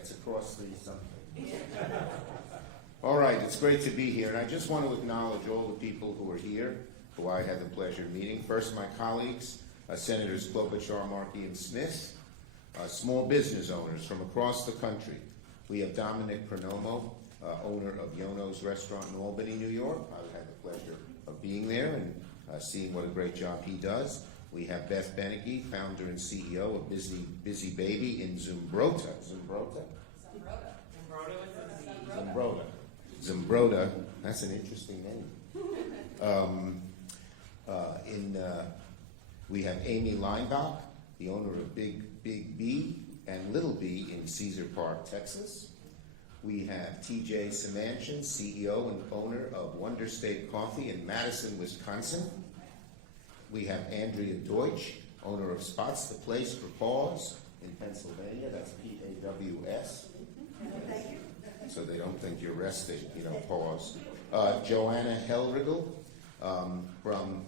It's across the something. All right, it's great to be here, and I just want to acknowledge all the people who are here, who I had the pleasure of meeting. First, my colleagues, Senators Klobuchar, Markey, and Smith, small business owners from across the country. We have Dominic Pernomo, owner of Yono's Restaurant in Albany, New York. I've had the pleasure of being there and seeing what a great job he does. We have Beth Beneke, founder and CEO of Busy Baby in Zumbrota. Zumbrota. That's an interesting name. We have Amy Leinbach, the owner of Big B and Little B in Cedar Park, Texas. We have TJ Samanchian, CEO and owner of Wonder State Coffee in Madison, Wisconsin. We have Andrea Deutsch, owner of Spots the Place for Paws in Pennsylvania. That's P-A-W-S. So they don't think you're resting, you know, pause. Joanna Hellriegel from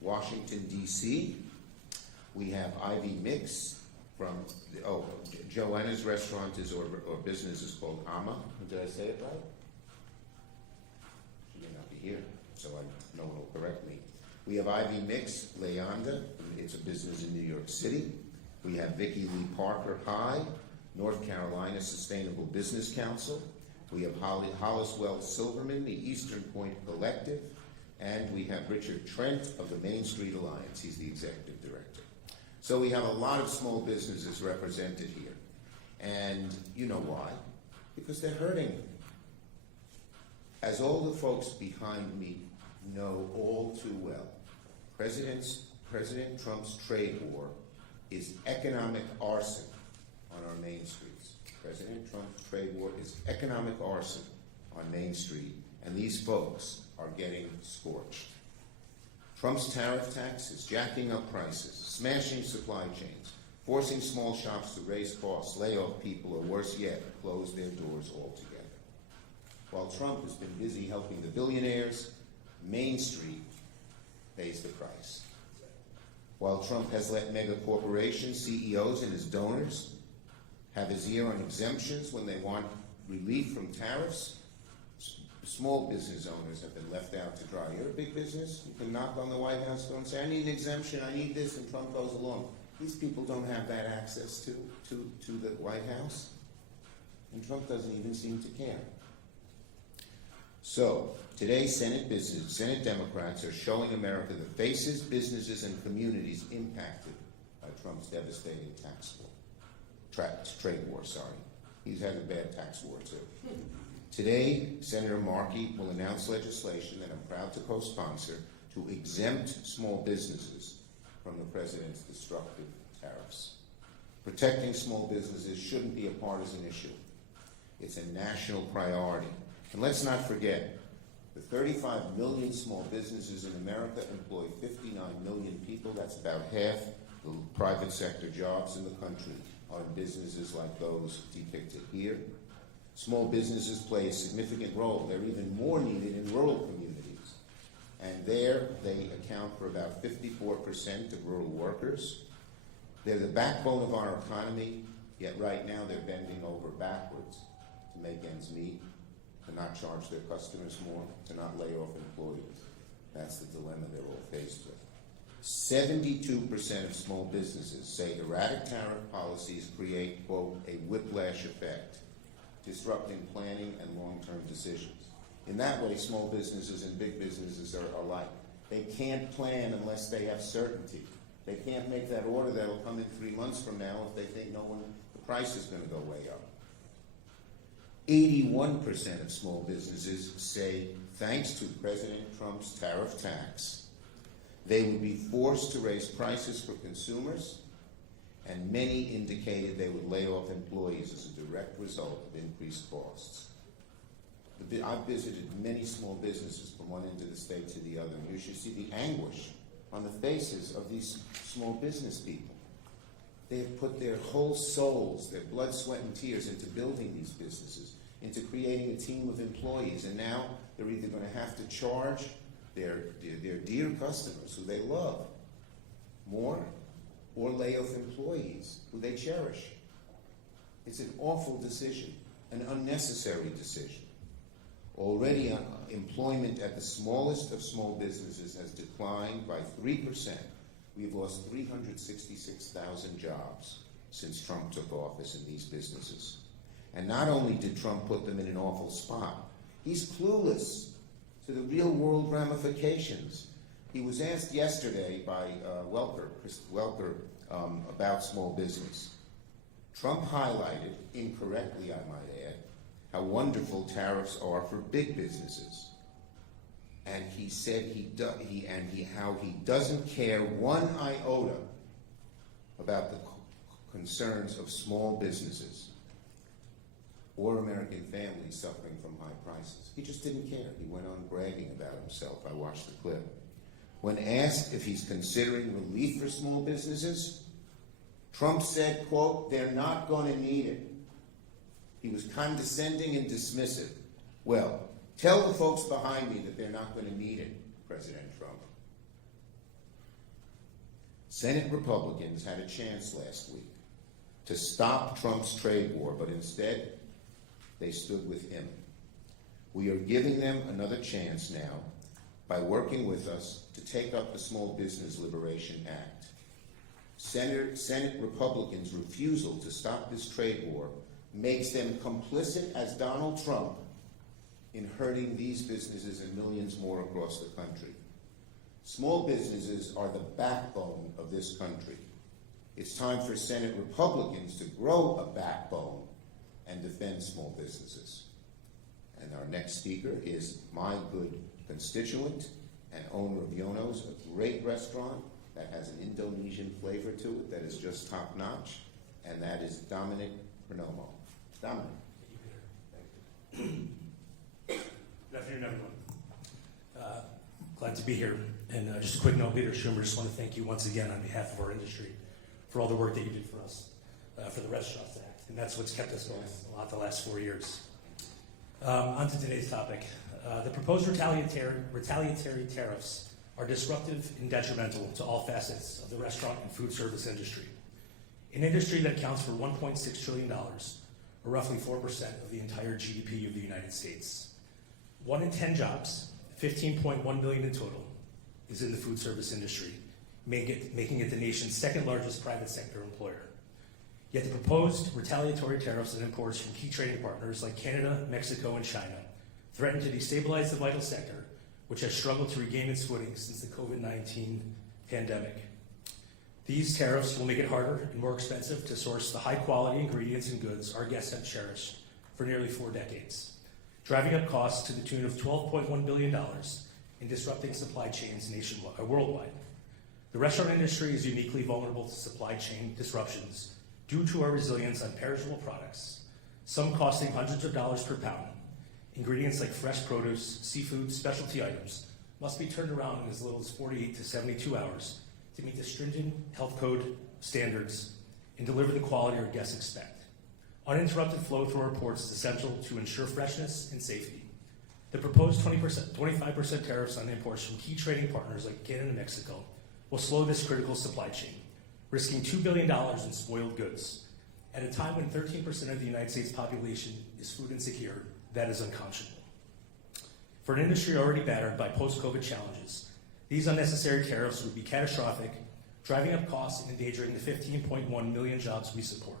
Washington, D.C. We have Ivy Mix from, Joanna's restaurant is or business is called Ama. Did I say it right? She may not be here, so no one will correct me. We have Ivy Mix, Leanda. It's a business in New York City. We have Vicki Lee Parker High, North Carolina Sustainable Business Council. We have Holliswell Silverman, the Eastern Point Collective. And we have Richard Trent of the Main Street Alliance. He's the executive director. So we have a lot of small businesses represented here. And you know why? Because they're hurting. As all the folks behind me know all too well, President Trump's trade war is economic arson on our main streets. President Trump's trade war is economic arson on Main Street, and these folks are getting scorched. Trump's tariff tax is jacking up prices, smashing supply chains, forcing small shops to raise costs, lay off people, or worse yet, close their doors altogether. While Trump has been busy helping the billionaires, Main Street pays the price. While Trump has let mega corporations, CEOs, and his donors have his ear on exemptions when they want relief from tariffs, small business owners have been left out to dry. You're a big business, you can knock on the White House door and say, I need an exemption, I need this, and Trump goes along. These people don't have that access to the White House, and Trump doesn't even seem to care. So, today Senate Democrats are showing America the faces, businesses, and communities impacted by Trump's devastating trade war. He's had a bad tax war too. Today, Senator Markey will announce legislation that I'm proud to co-sponsor to exempt small businesses from the president's destructive tariffs. Protecting small businesses shouldn't be a partisan issue. It's a national priority. And let's not forget, the 35 million small businesses in America employ 59 million people. That's about half the private sector jobs in the country are in businesses like those depicted here. Small businesses play a significant role. They're even more needed in rural communities. And there, they account for about 54% of rural workers. They're the backbone of our economy, yet right now they're bending over backwards to make ends meet, to not charge their customers more, to not lay off employees. That's the dilemma they're all faced with. 72% of small businesses say erratic tariff policies create, quote, a whiplash effect, disrupting planning and long-term decisions. In that way, small businesses and big businesses are alike. They can't plan unless they have certainty. They can't make that order that will come in 3 months from now if they think the price is going to go way up. 81% of small businesses say, thanks to President Trump's tariff tax, they would be forced to raise prices for consumers, and many indicated they would lay off employees as a direct result of increased costs. I've visited many small businesses from one end of the state to the other, and you should see the anguish on the faces of these small business people. They have put their whole souls, their blood, sweat, and tears into building these businesses, into creating a team of employees, and now they're either going to have to charge their dear customers who they love more, or lay off employees who they cherish. It's an awful decision, an unnecessary decision. Already, employment at the smallest of small businesses has declined by 3%. We've lost 366,000 jobs since Trump took office in these businesses. And not only did Trump put them in an awful spot, he's clueless to the real-world ramifications. He was asked yesterday by Chris Welker, about small business. Trump highlighted, incorrectly I might add, how wonderful tariffs are for big businesses. And he said how he doesn't care one iota about the concerns of small businesses or American families suffering from high prices. He just didn't care. He went on bragging about himself. I watched the clip. When asked if he's considering relief for small businesses, Trump said, quote, "They're not going to need it." He was condescending and dismissive. Well, tell the folks behind me that they're not going to need it, President Trump. Senate Republicans had a chance last week to stop Trump's trade war, but instead, they stood with him. We are giving them another chance now by working with us to take up the Small Business Liberation Act. Senate Republicans' refusal to stop this trade war makes them complicit as Donald Trump in hurting these businesses and millions more across the country. Small businesses are the backbone of this country. It's time for Senate Republicans to grow a backbone and defend small businesses. And our next speaker is my good constituent and owner of Yono's, a great restaurant that has an Indonesian flavor to it that is just top-notch, and that is Dominic Pernomo. Dominic. Thank you, Peter. Good afternoon, everyone. Glad to be here. And just a quick note, Leader Schumer, just want to thank you once again on behalf of our industry for all the work that you did for us, for the Restaurants Act. And that's what's kept us going a lot the last 4 years. On to today's topic. The proposed retaliatory tariffs are disruptive and detrimental to all facets of the restaurant and food service industry, an industry that accounts for $1.6 trillion, or roughly 4% of the entire GDP of the United States. 1 in 10 jobs, 15.1 million in total, is in the food service industry, making it the nation's second largest private sector employer. Yet the proposed retaliatory tariffs on imports from key trading partners like Canada, Mexico, and China threaten to destabilize the vital sector, which has struggled to regain its footing since the COVID-19 pandemic. These tariffs will make it harder and more expensive to source the high-quality ingredients and goods our guests have cherished for nearly 4 decades, driving up costs to the tune of $12.1 billion and disrupting supply chains worldwide. The restaurant industry is uniquely vulnerable to supply chain disruptions due to our resilience on perishable products, some costing hundreds of dollars per pound. Ingredients like fresh produce, seafood, specialty items must be turned around in as little as 48 to 72 hours to meet the stringent health code standards and deliver the quality our guests expect. Uninterrupted flow through our ports is essential to ensure freshness and safety. The proposed 25% tariffs on imports from key trading partners like Canada and Mexico will slow this critical supply chain, risking $2 billion in spoiled goods. At a time when 13% of the United States population is food insecure, that is unconscionable. For an industry already battered by post-COVID challenges, these unnecessary tariffs would be catastrophic, driving up costs and endangering the 15.1 million jobs we support.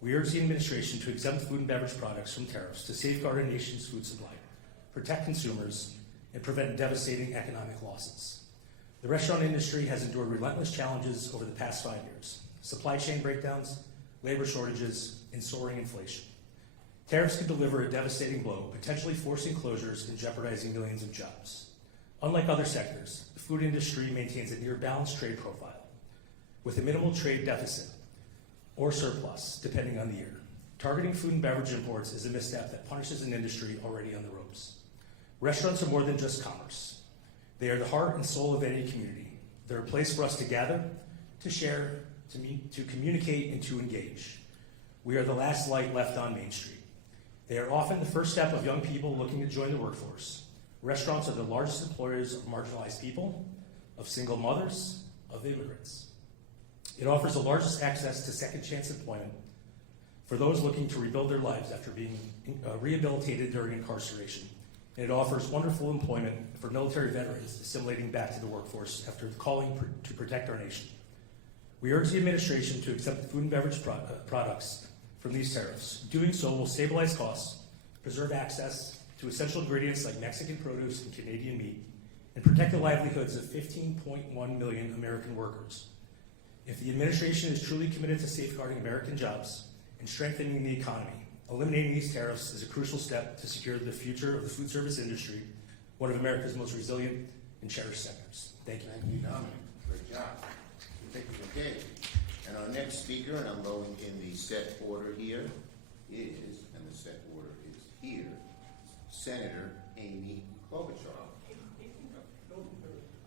We urge the administration to exempt food and beverage products from tariffs to safeguard our nation's food supply, protect consumers, and prevent devastating economic losses. The restaurant industry has endured relentless challenges over the past 5 years: supply chain breakdowns, labor shortages, and soaring inflation. Tariffs could deliver a devastating blow, potentially forcing closures and jeopardizing millions of jobs. Unlike other sectors, the food industry maintains a near-balanced trade profile, with a minimal trade deficit or surplus, depending on the year. Targeting food and beverage imports is a misstep that punishes an industry already on the ropes. Restaurants are more than just commerce. They are the heart and soul of any community. They're a place for us to gather, to share, to communicate, and to engage. We are the last light left on Main Street. They are often the first step of young people looking to join the workforce. Restaurants are the largest employers of marginalized people, of single mothers, of immigrants. It offers the largest access to second chance employment, for those looking to rebuild their lives after being rehabilitated during incarceration. And it offers wonderful employment for military veterans assimilating back to the workforce after calling to protect our nation. We urge the administration to accept the food and beverage products from these tariffs. Doing so will stabilize costs, preserve access to essential ingredients like Mexican produce and Canadian meat, and protect the livelihoods of 15.1 million American workers. If the administration is truly committed to safeguarding American jobs and strengthening the economy, eliminating these tariffs is a crucial step to secure the future of the food service industry, one of America's most resilient and cherished sectors. Thank you. Thank you, Dominic. Great job. Okay. And our next speaker, and I'm going in the set order here, is, and the set order is here, Senator Amy Klobuchar.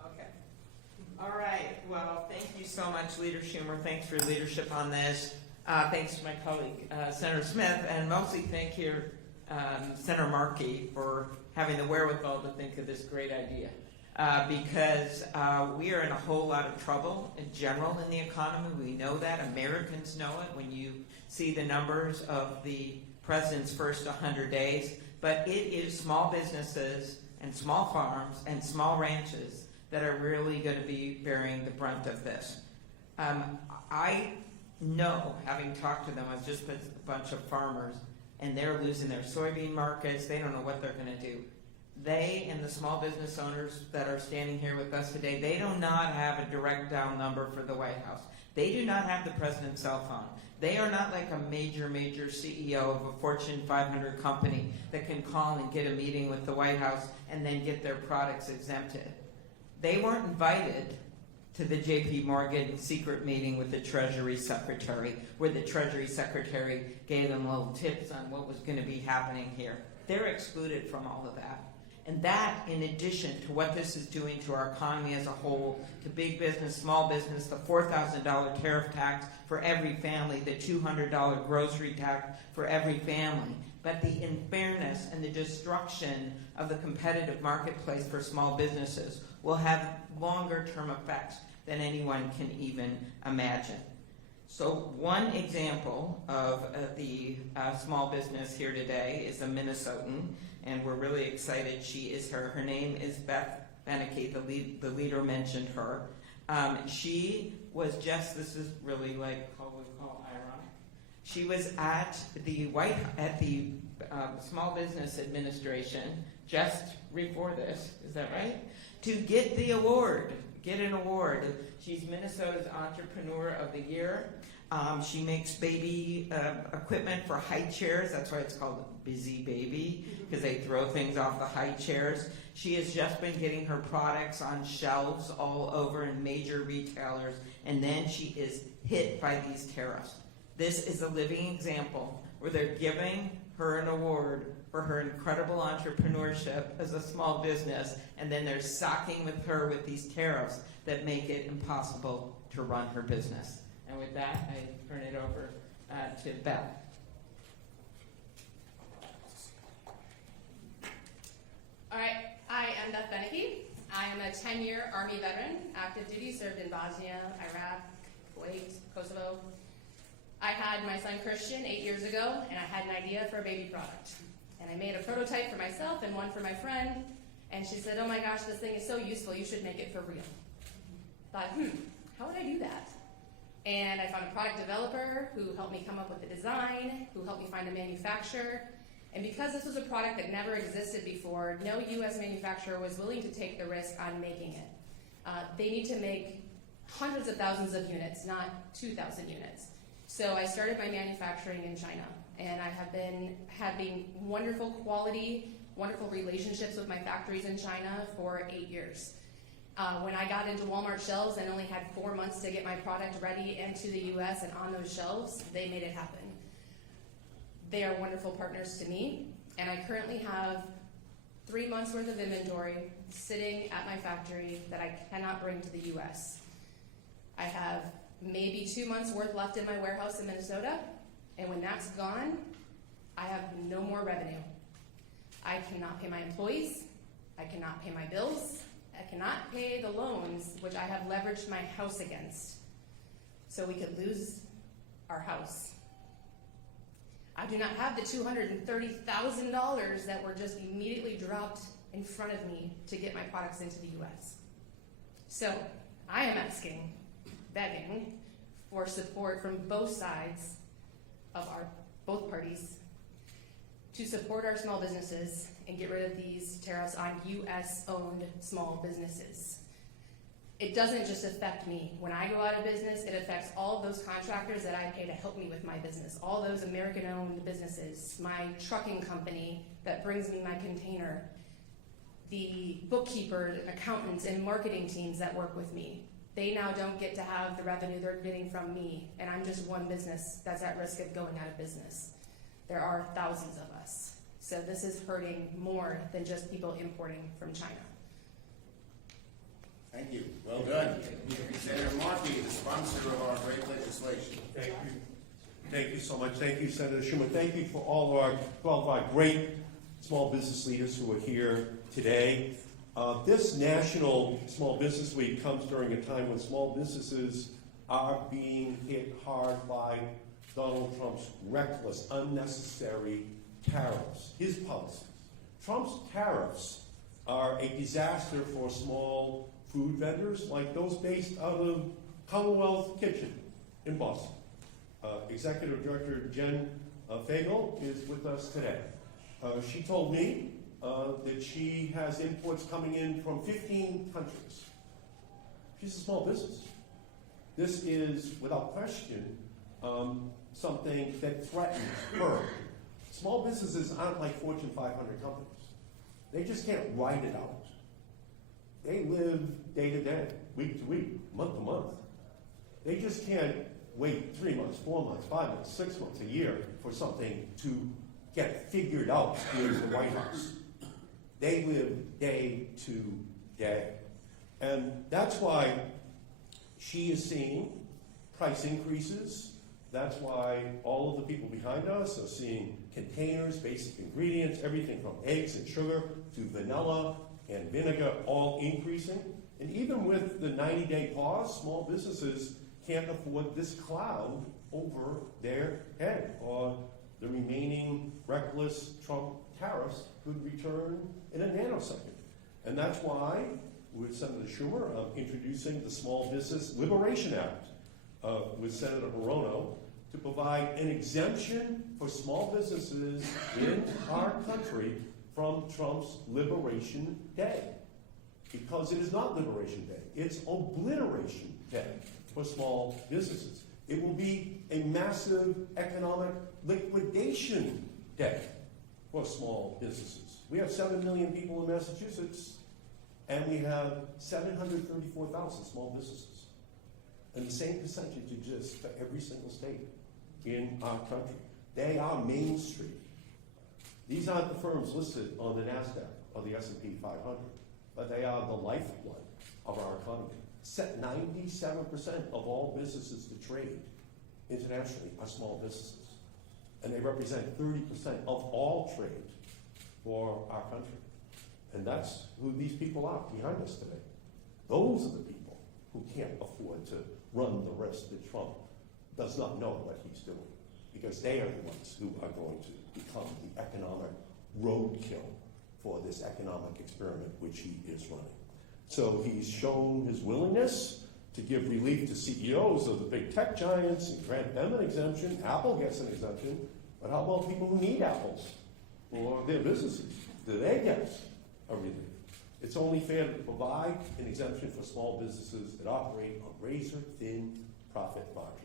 Okay. All right. Well, thank you so much, Leader Schumer. Thanks for your leadership on this. Thanks to my colleague, Senator Smith, and mostly thank you, Senator Markey, for having the wherewithal to think of this great idea. Because we are in a whole lot of trouble in general in the economy. We know that. Americans know it when you see the numbers of the president's first 100 days. But it is small businesses and small farms and small ranches that are really going to be bearing the brunt of this. I know, having talked to them, I've just been a bunch of farmers, and they're losing their soybean markets. They don't know what they're going to do. They and the small business owners that are standing here with us today, they do not have a direct dial number for the White House. They do not have the president's cell phone. They are not like a major CEO of a Fortune 500 company that can call and get a meeting with the White House and then get their products exempted. They weren't invited to the J.P. Morgan secret meeting with the Treasury Secretary, where the Treasury Secretary gave them little tips on what was going to be happening here. They're excluded from all of that. And that, in addition to what this is doing to our economy as a whole, to big business, small business, the $4,000 tariff tax for every family, the $200 grocery tax for every family, but the unfairness and the destruction of the competitive marketplace for small businesses will have longer-term effects than anyone can even imagine. So one example of the small business here today is a Minnesotan, and we're really excited. Her name is Beth Beneke. The leader mentioned her. She was this is really like what we call ironic. She was at the Small Business Administration just before this, is that right? To get an award. She's Minnesota's Entrepreneur of the Year. She makes baby equipment for high chairs. That's why it's called Busy Baby, because they throw things off the high chairs. She has just been getting her products on shelves all over in major retailers, and then she is hit by these tariffs. This is a living example where they're giving her an award for her incredible entrepreneurship as a small business, and then they're socking with her with these tariffs that make it impossible to run her business. And with that, I turn it over to Beth. All right, I am Beth Beneke. I am a 10-year Army veteran, active duty, served in Bosnia, Iraq, Kuwait, Kosovo. I had my son Christian 8 years ago, and I had an idea for a baby product. And I made a prototype for myself and one for my friend, and she said, "Oh my gosh, this thing is so useful, you should make it for real." Thought, how would I do that? And I found a product developer who helped me come up with the design, who helped me find a manufacturer. And because this was a product that never existed before, no U.S. manufacturer was willing to take the risk on making it. They need to make hundreds of thousands of units, not 2,000 units. So I started my manufacturing in China, and I have been having wonderful quality, wonderful relationships with my factories in China for 8 years. When I got into Walmart shelves and only had 4 months to get my product ready into the U.S. and on those shelves, they made it happen. They are wonderful partners to me, and I currently have 3 months worth of inventory sitting at my factory that I cannot bring to the U.S. I have maybe 2 months worth left in my warehouse in Minnesota, and when that's gone, I have no more revenue. I cannot pay my employees, I cannot pay my bills, I cannot pay the loans which I have leveraged my house against. So we could lose our house. I do not have the $230,000 that were just immediately dropped in front of me to get my products into the US. So I am asking, begging, for support from both sides of both parties to support our small businesses and get rid of these tariffs on US-owned small businesses. It doesn't just affect me. When I go out of business, it affects all of those contractors that I pay to help me with my business, all those American-owned businesses, my trucking company that brings me my container, the bookkeeper, accountants, and marketing teams that work with me. They now don't get to have the revenue they're getting from me, and I'm just one business that's at risk of going out of business. There are thousands of us. So this is hurting more than just people importing from China. Thank you. Well done. Senator Markey, the sponsor of our great legislation. Thank you. Thank you so much. Thank you, Senator Schumer. Thank you for all of our great small business leaders who are here today. This National Small Business Week comes during a time when small businesses are being hit hard by Donald Trump's reckless, unnecessary tariffs, his policies. Trump's tariffs are a disaster for small food vendors like those based out of Commonwealth Kitchen in Boston. Executive Director Jen Fagel is with us today. She told me that she has imports coming in from 15 countries. She's a small business. This is, without question, something that threatens her. Small businesses aren't like Fortune 500 companies. They just can't write it out. They live day to day, week to week, month to month. They just can't wait 3 months, 4 months, 5 months, 6 months, a year for something to get figured out in the White House. They live day to day. And that's why she is seeing price increases. That's why all of the people behind us are seeing containers, basic ingredients, everything from eggs and sugar to vanilla and vinegar all increasing. And even with the 90-day pause, small businesses can't afford this cloud over their head, or the remaining reckless Trump tariffs could return in a nanosecond. And that's why, with Senator Schumer, I'm introducing the Small Business Liberation Act with Senator Hirono to provide an exemption for small businesses in our country from Trump's Liberation Day. Because it is not Liberation Day, it's Obliteration Day for small businesses. It will be a massive economic liquidation day for small businesses. We have 7 million people in Massachusetts, and we have 734,000 small businesses. And the same percentage exists for every single state in our country. They are Main Street. These aren't the firms listed on the NASDAQ or the S&P 500, but they are the lifeblood of our economy. 97% of all businesses that trade internationally are small businesses. And they represent 30% of all trade for our country. And that's who these people are behind us today. Those are the people who can't afford to run the risk that Trump does not know what he's doing, because they are the ones who are going to become the economic roadkill for this economic experiment which he is running. So he's shown his willingness to give relief to CEOs of the big tech giants and grant them an exemption. Apple gets an exemption, but how about people who need apples for their businesses? Do they get a relief? It's only fair to provide an exemption for small businesses that operate on razor-thin profit margins.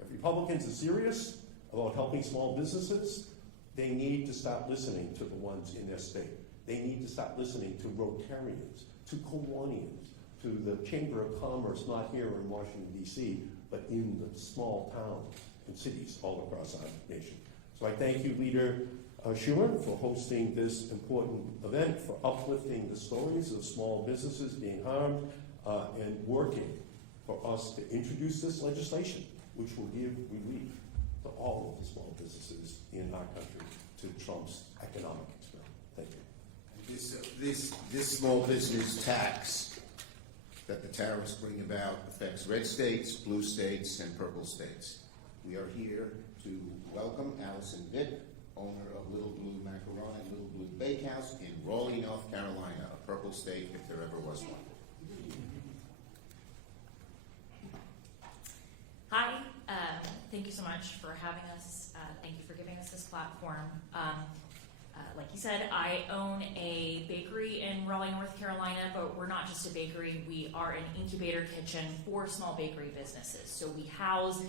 If Republicans are serious about helping small businesses, they need to stop listening to the ones in their state. They need to stop listening to Rotarians, to Kiwanians, to the Chamber of Commerce, not here in Washington, D.C., but in the small towns and cities all across our nation. So I thank you, Leader Schumer, for hosting this important event, for uplifting the stories of small businesses being harmed, and working for us to introduce this legislation, which will give relief to all of the small businesses in our country to Trump's economic experiment. Thank you. This small business tax that the tariffs bring about affects red states, blue states, and purple states. We are here to welcome Allison Vick, owner of Little Blue Macaron and Little Blue Bakehouse in Raleigh, North Carolina, a purple state if there ever was one. Hi, thank you so much for having us. Thank you for giving us this platform. Like you said, I own a bakery in Raleigh, North Carolina, but we're not just a bakery. We are an incubator kitchen for small bakery businesses. So we house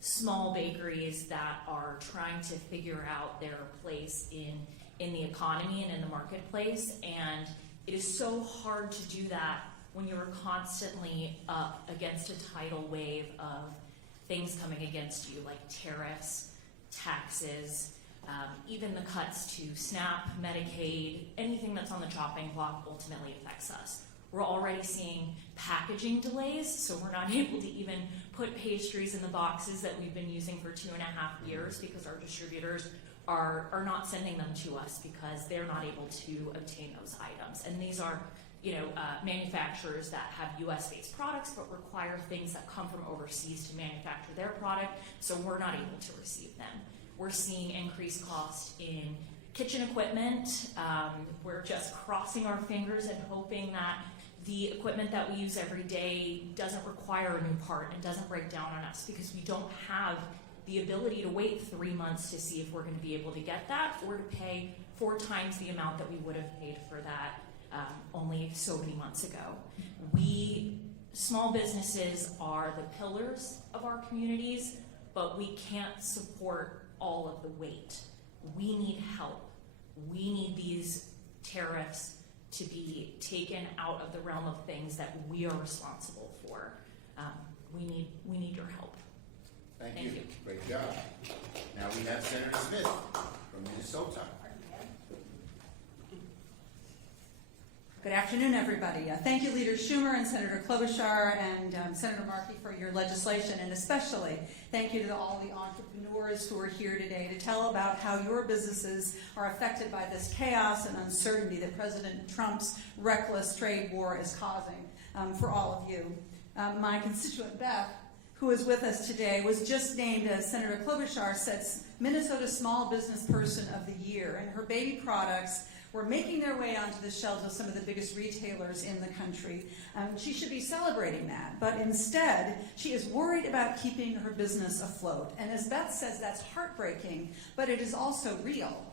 small bakeries that are trying to figure out their place in the economy and in the marketplace. And it is so hard to do that when you're constantly up against a tidal wave of things coming against you, like tariffs, taxes, even the cuts to SNAP, Medicaid, anything that's on the chopping block ultimately affects us. We're already seeing packaging delays, so we're not able to even put pastries in the boxes that we've been using for 2.5 years because our distributors are not sending them to us because they're not able to obtain those items. And these are manufacturers that have US-based products but require things that come from overseas to manufacture their product, so we're not able to receive them. We're seeing increased cost in kitchen equipment. We're just crossing our fingers and hoping that the equipment that we use every day doesn't require a new part and doesn't break down on us because we don't have the ability to wait 3 months to see if we're going to be able to get that or to pay 4 times the amount that we would have paid for that only so many months ago. Small businesses are the pillars of our communities, but we can't support all of the weight. We need help. We need these tariffs to be taken out of the realm of things that we are responsible for. We need your help. Thank you. Great job. Now we have Senator Smith from Minnesota. Good afternoon, everybody. Thank you, Leader Schumer and Senator Klobuchar and Senator Markey for your legislation, and especially thank you to all the entrepreneurs who are here today to tell about how your businesses are affected by this chaos and uncertainty that President Trump's reckless trade war is causing for all of you. My constituent Beth, who is with us today, was just named, as Senator Klobuchar said, Minnesota Small Business Person of the Year, and her baby products were making their way onto the shelves of some of the biggest retailers in the country. She should be celebrating that, but instead, she is worried about keeping her business afloat. And as Beth says, that's heartbreaking, but it is also real.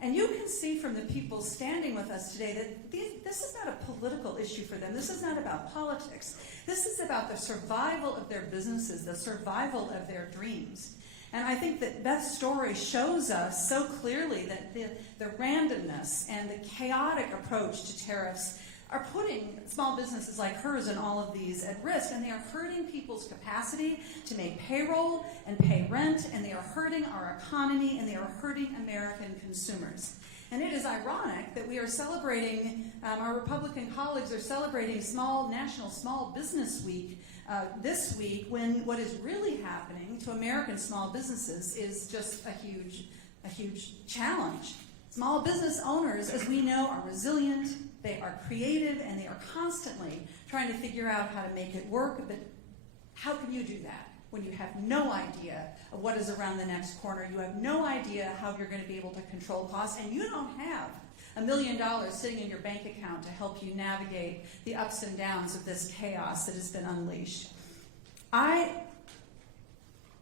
And you can see from the people standing with us today that this is not a political issue for them. This is not about politics. This is about the survival of their businesses, the survival of their dreams. And I think that Beth's story shows us so clearly that the randomness and the chaotic approach to tariffs are putting small businesses like hers and all of these at risk, and they are hurting people's capacity to make payroll and pay rent, and they are hurting our economy, and they are hurting American consumers. And it is ironic that we are celebrating, our Republican colleagues are celebrating National Small Business Week this week, when what is really happening to American small businesses is just a huge challenge. Small business owners, as we know, are resilient, they are creative, and they are constantly trying to figure out how to make it work. But how can you do that when you have no idea of what is around the next corner? You have no idea how you're going to be able to control costs, and you don't have $1 million sitting in your bank account to help you navigate the ups and downs of this chaos that has been unleashed. I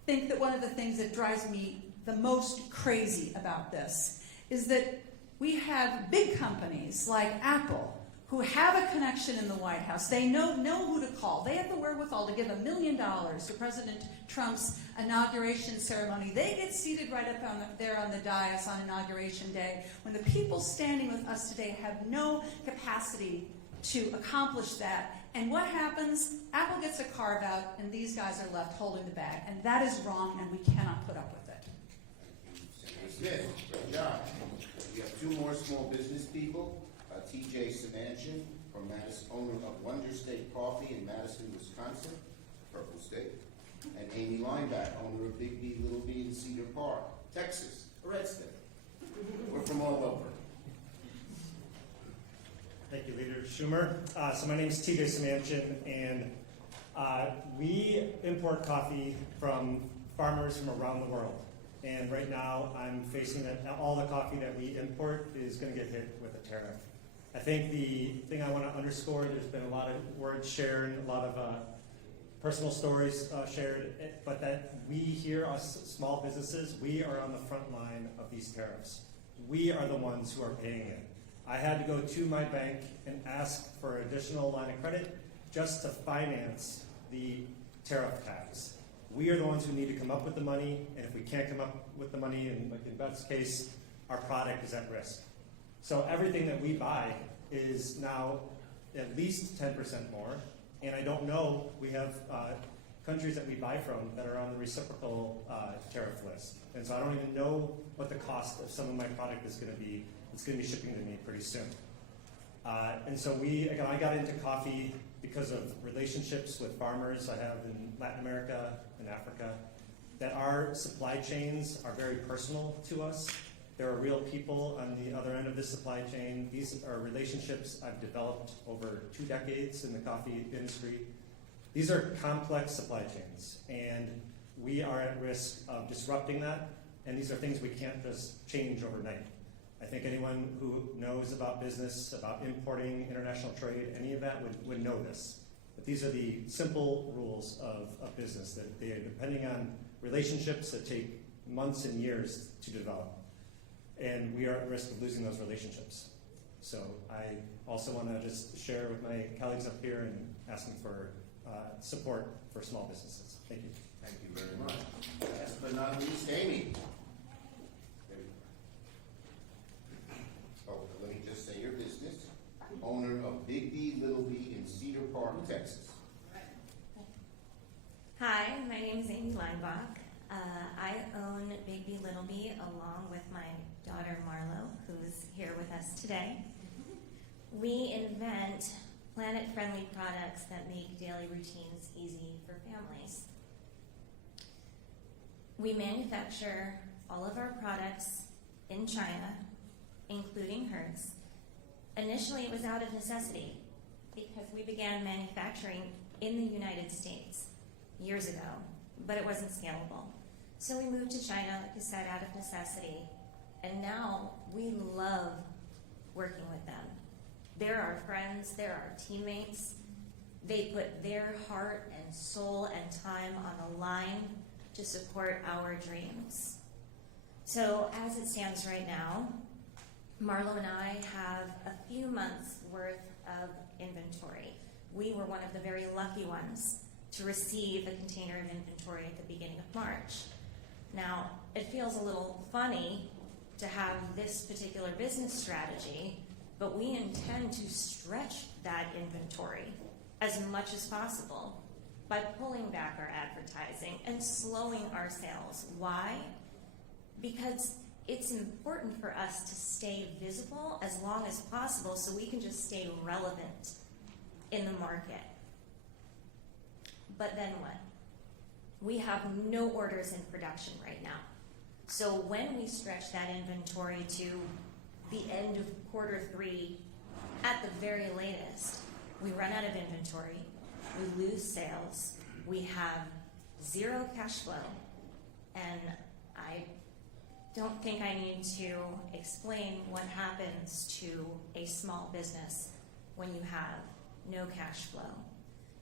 think that one of the things that drives me the most crazy about this is that we have big companies like Apple who have a connection in the White House. They know who to call. They have the wherewithal to give $1 million to President Trump's inauguration ceremony. They get seated right up there on the dais on Inauguration Day when the people standing with us today have no capacity to accomplish that. And what happens? Apple gets a carve out, and these guys are left holding the bag. And that is wrong, and we cannot put up with it. Senator Smith, great job. We have 2 more small business people. T.J. Samanchin, from Madison, owner of Wonder State Coffee in Madison, Wisconsin, purple state. And Amy Lineback, owner of Big B, Little B in Cedar Park, Texas, a red state. We're from all over. Thank you, Leader Schumer. So my name is T.J. Samanchin, and we import coffee from farmers from around the world. And right now, I'm facing that all the coffee that we import is going to get hit with a tariff. I think the thing I want to underscore, there's been a lot of words shared, a lot of personal stories shared, but that we here, us small businesses, we are on the front line of these tariffs. We are the ones who are paying it. I had to go to my bank and ask for an additional line of credit just to finance the tariff tax. We are the ones who need to come up with the money, and if we can't come up with the money, and like in Beth's case, our product is at risk. So everything that we buy is now at least 10% more, and I don't know, we have countries that we buy from that are on the reciprocal tariff list. And so I don't even know what the cost of some of my product is going to be. It's going to be shipping to me pretty soon. And so I got into coffee because of relationships with farmers I have in Latin America and Africa, that our supply chains are very personal to us. There are real people on the other end of the supply chain. These are relationships I've developed over 2 decades in the coffee industry. These are complex supply chains, and we are at risk of disrupting that, and these are things we can't just change overnight. I think anyone who knows about business, about importing, international trade, any of that would know this. But these are the simple rules of business that they are depending on relationships that take months and years to develop. And we are at risk of losing those relationships. So I also want to just share with my colleagues up here and asking for support for small businesses. Thank you. Thank you very much. Last but not least, Amy. Oh, let me just say your business. Owner of Big D, Little B in Cedar Park, Texas. Hi, my name is Amy Leinbach. I own Big B Little B along with my daughter Marlo, who's here with us today. We invent planet-friendly products that make daily routines easy for families. We manufacture all of our products in China, including hers. Initially, it was out of necessity because we began manufacturing in the United States years ago, but it wasn't scalable. So we moved to China, like I said, out of necessity, and now we love working with them. They're our friends, they're our teammates. They put their heart and soul and time on the line to support our dreams. So as it stands right now, Marlo and I have a few months worth of inventory. We were one of the very lucky ones to receive a container of inventory at the beginning of March. Now, it feels a little funny to have this particular business strategy, but we intend to stretch that inventory as much as possible by pulling back our advertising and slowing our sales. Why? Because it's important for us to stay visible as long as possible so we can just stay relevant in the market. But then what? We have no orders in production right now. So when we stretch that inventory to the end of Q3, at the very latest, we run out of inventory, we lose sales, we have zero cash flow, and I don't think I need to explain what happens to a small business when you have no cash flow.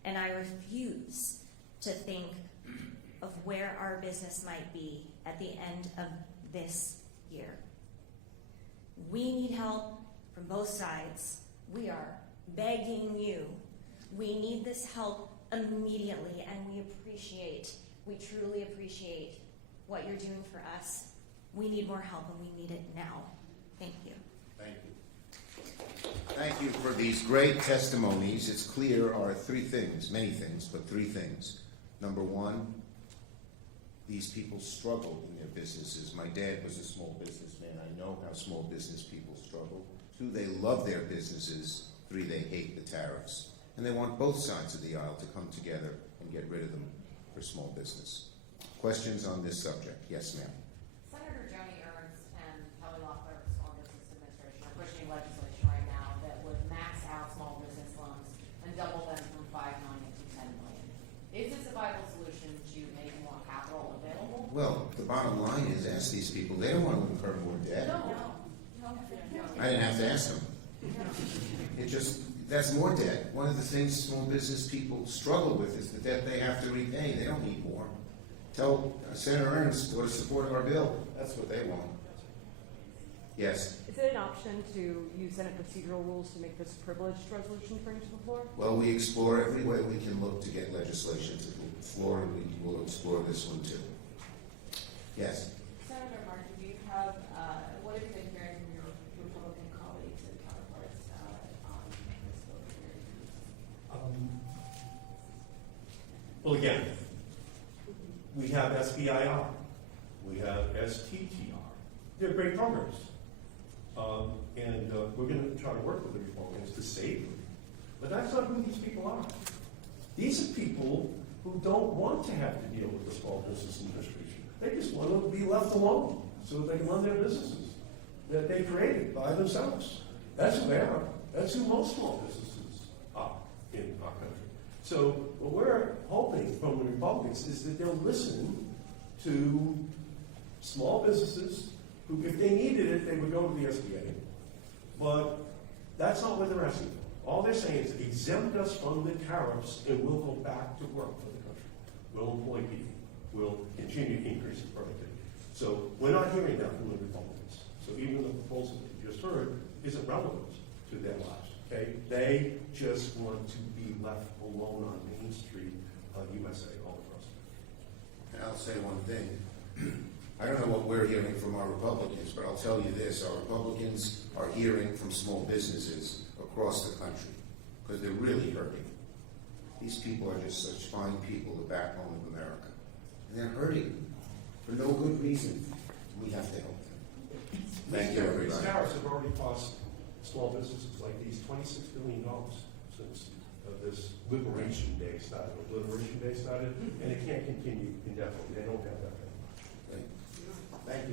And I refuse to think of where our business might be at the end of this year. We need help from both sides. We are begging you. We need this help immediately, and we truly appreciate what you're doing for us. We need more help, and we need it now. Thank you. Thank you. Thank you for these great testimonies. It's clear are 3 things, many things, but 3 things. Number 1, these people struggle in their businesses. My dad was a small businessman. I know how small business people struggle. 2, they love their businesses. 3, they hate the tariffs. And they want both sides of the aisle to come together and get rid of them for small business. Questions on this subject? Yes, ma'am. Senator Joni Ernst and Kelly Loeffler, Small Business Administration, are pushing legislation right now that would max out small business loans and double them from $5 million to $10 million. Is this a viable solution to make more capital available Well, the bottom line is, ask these people, they don't want to incur more debt. I didn't have to ask them. It just, that's more debt. One of the things small business people struggle with is the debt they have to repay. They don't need more. Tell Senator Ernst to support our bill. That's what they want. Yes. Is it an option to use Senate procedural rules to make this a privileged resolution to bring to the floor? Well, we explore every way we can look to get legislation to the floor, and we will explore this one too. Yes. Senator Markey, do you have, what have you been hearing from your Republican colleagues and counterparts on this bill here? Well, again, we have SBIR, we have STTR. They're great programs. And we're going to try to work with the Republicans to save them. But that's not who these people are. These are people who don't want to have to deal with the Small Business Administration. They just want to be left alone so they can run their businesses that they created by themselves. That's who they are. That's who most small businesses are in our country. So what we're hoping from the Republicans is that they'll listen to small businesses who, if they needed it, they would go to the SBA. But that's not what they're asking for. All they're saying is exempt us from the tariffs and we'll go back to work for the country. We'll employ people. We'll continue to increase the productivity. So we're not hearing that from the Republicans. So even the proposal that you just heard isn't relevant to their lives. Okay? They just want to be left alone on Main Street, USA, all across the country. And I'll say one thing. I don't know what we're hearing from our Republicans, but I'll tell you this. Our Republicans are hearing from small businesses across the country because they're really hurting. These people are just such fine people, the backbone of America. And they're hurting for no good reason. We have to help them. Thank you, everybody. These tariffs have already cost small businesses like these $26 billion since this Liberation Day started. And it can't continue indefinitely. They don't have that. Thank you.